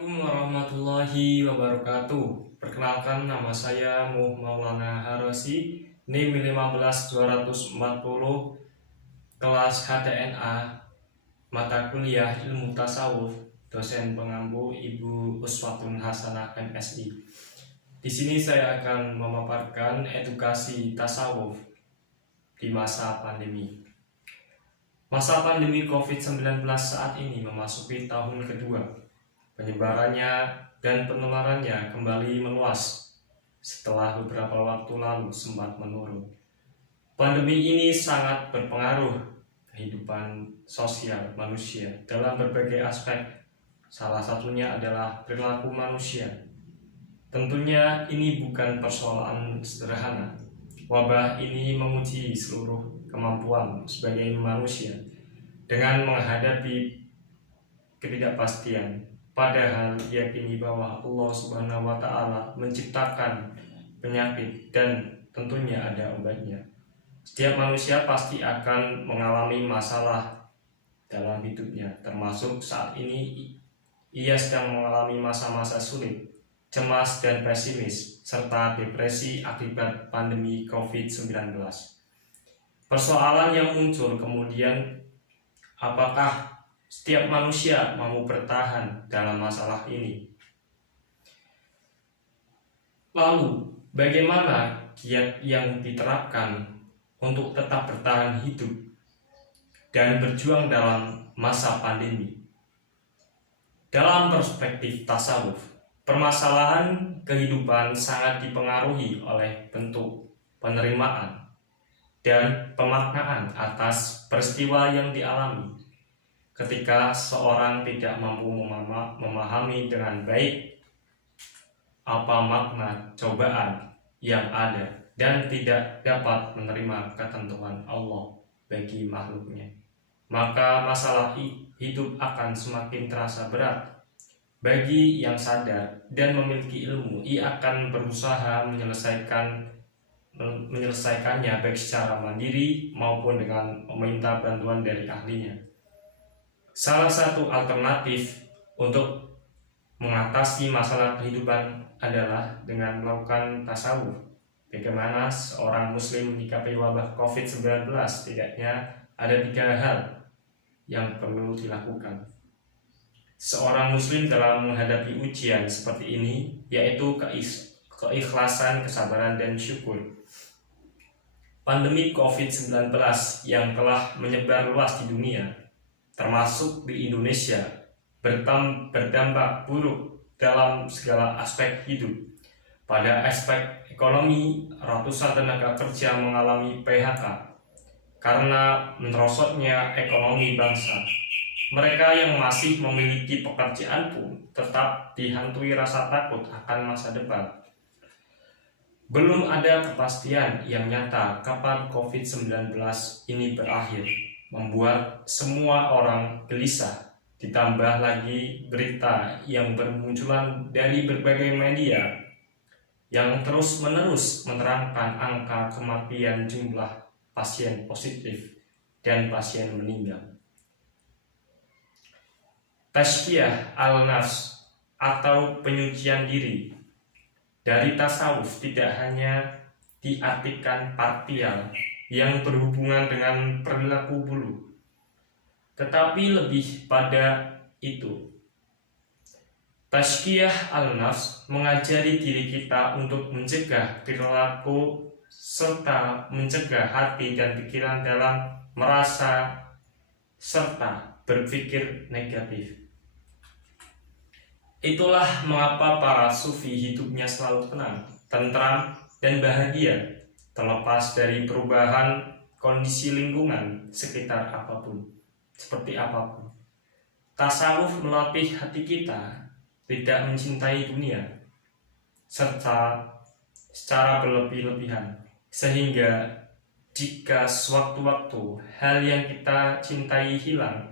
Assalamualaikum warahmatullahi wabarakatuh. Perkenalkan, nama saya Maulana Harosi, NIM 15240, kelas HTNA, mata kuliah Ilmu Tasawuf, dosen pengampu Ibu Uswatun Hasanah MSI. Di sini saya akan memaparkan edukasi tasawuf di masa pandemi. Masa pandemi COVID-19 saat ini memasuki tahun kedua. Penyebarannya dan penularannya kembali meluas setelah beberapa waktu lalu sempat menurun. Pandemi ini sangat berpengaruh kehidupan sosial manusia dalam berbagai aspek. Salah satunya adalah perilaku manusia. Tentunya ini bukan persoalan sederhana. Wabah ini menguji seluruh kemampuan sebagai manusia dengan menghadapi ketidakpastian. Padahal diyakini bahwa Allah Subhanahu wa Ta'ala menciptakan penyakit dan tentunya ada obatnya. Setiap manusia pasti akan mengalami masalah dalam hidupnya, termasuk saat ini ia sedang mengalami masa-masa sulit, cemas dan pesimis, serta depresi akibat pandemi COVID-19. Persoalan yang muncul kemudian, apakah setiap manusia mau bertahan dalam masalah ini? Lalu, bagaimana kiat yang diterapkan untuk tetap bertahan hidup dan berjuang dalam masa pandemi? Dalam perspektif tasawuf, permasalahan kehidupan sangat dipengaruhi oleh bentuk penerimaan dan pemaknaan atas peristiwa yang dialami. Ketika seorang tidak mampu memahami dengan baik apa makna cobaan yang ada dan tidak dapat menerima ketentuan Allah bagi makhluknya, maka masalah hidup akan semakin terasa berat. Bagi yang sadar dan memiliki ilmu, ia akan berusaha menyelesaikannya baik secara mandiri maupun dengan meminta bantuan dari ahlinya. Salah satu alternatif untuk mengatasi masalah kehidupan adalah dengan melakukan tasawuf. Bagaimana seorang muslim menyikapi wabah COVID-19? Setidaknya ada 3 hal yang perlu dilakukan seorang muslim dalam menghadapi ujian seperti ini, yaitu keikhlasan, kesabaran, dan syukur. Pandemi COVID-19 yang telah menyebar luas di dunia, termasuk di Indonesia, berdampak buruk dalam segala aspek hidup. Pada aspek ekonomi, ratusan tenaga kerja mengalami PHK karena merosotnya ekonomi bangsa. Mereka yang masih memiliki pekerjaan pun tetap dihantui rasa takut akan masa depan. Belum ada kepastian yang nyata kapan COVID-19 ini berakhir, membuat semua orang gelisah. Ditambah lagi berita yang bermunculan dari berbagai media yang terus-menerus menerangkan angka kematian jumlah pasien positif dan pasien meninggal. Tazkiyah al-nafs atau penyucian diri dari tasawuf tidak hanya diartikan parsial yang berhubungan dengan perilaku bulu, tetapi lebih pada itu. Tazkiyah al-nafs mengajari diri kita untuk mencegah perilaku serta mencegah hati dan pikiran dalam merasa serta berpikir negatif. Itulah mengapa para sufi hidupnya selalu tenang, tentram, dan bahagia, terlepas dari perubahan kondisi lingkungan sekitar seperti apapun. Tasawuf melatih hati kita tidak mencintai dunia serta secara berlebih-lebihan, sehingga jika sewaktu-waktu hal yang kita cintai hilang,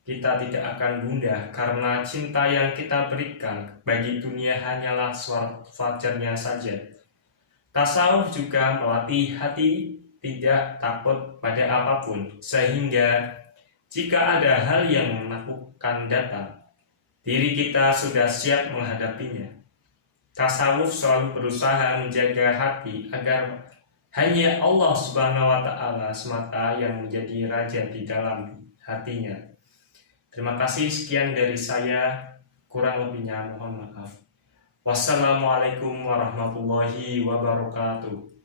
kita tidak akan gundah karena cinta yang kita berikan bagi dunia hanyalah wajarnya saja. Tasawuf juga melatih hati tidak takut pada apapun, sehingga jika ada hal yang menakutkan datang, diri kita sudah siap menghadapinya. Tasawuf selalu berusaha menjaga hati agar hanya Allah Subhanahu wa Ta'ala semata yang menjadi raja di dalam hatinya. Terima kasih, sekian dari saya, kurang lebihnya mohon maaf. Wassalamualaikum warahmatullahi wabarakatuh.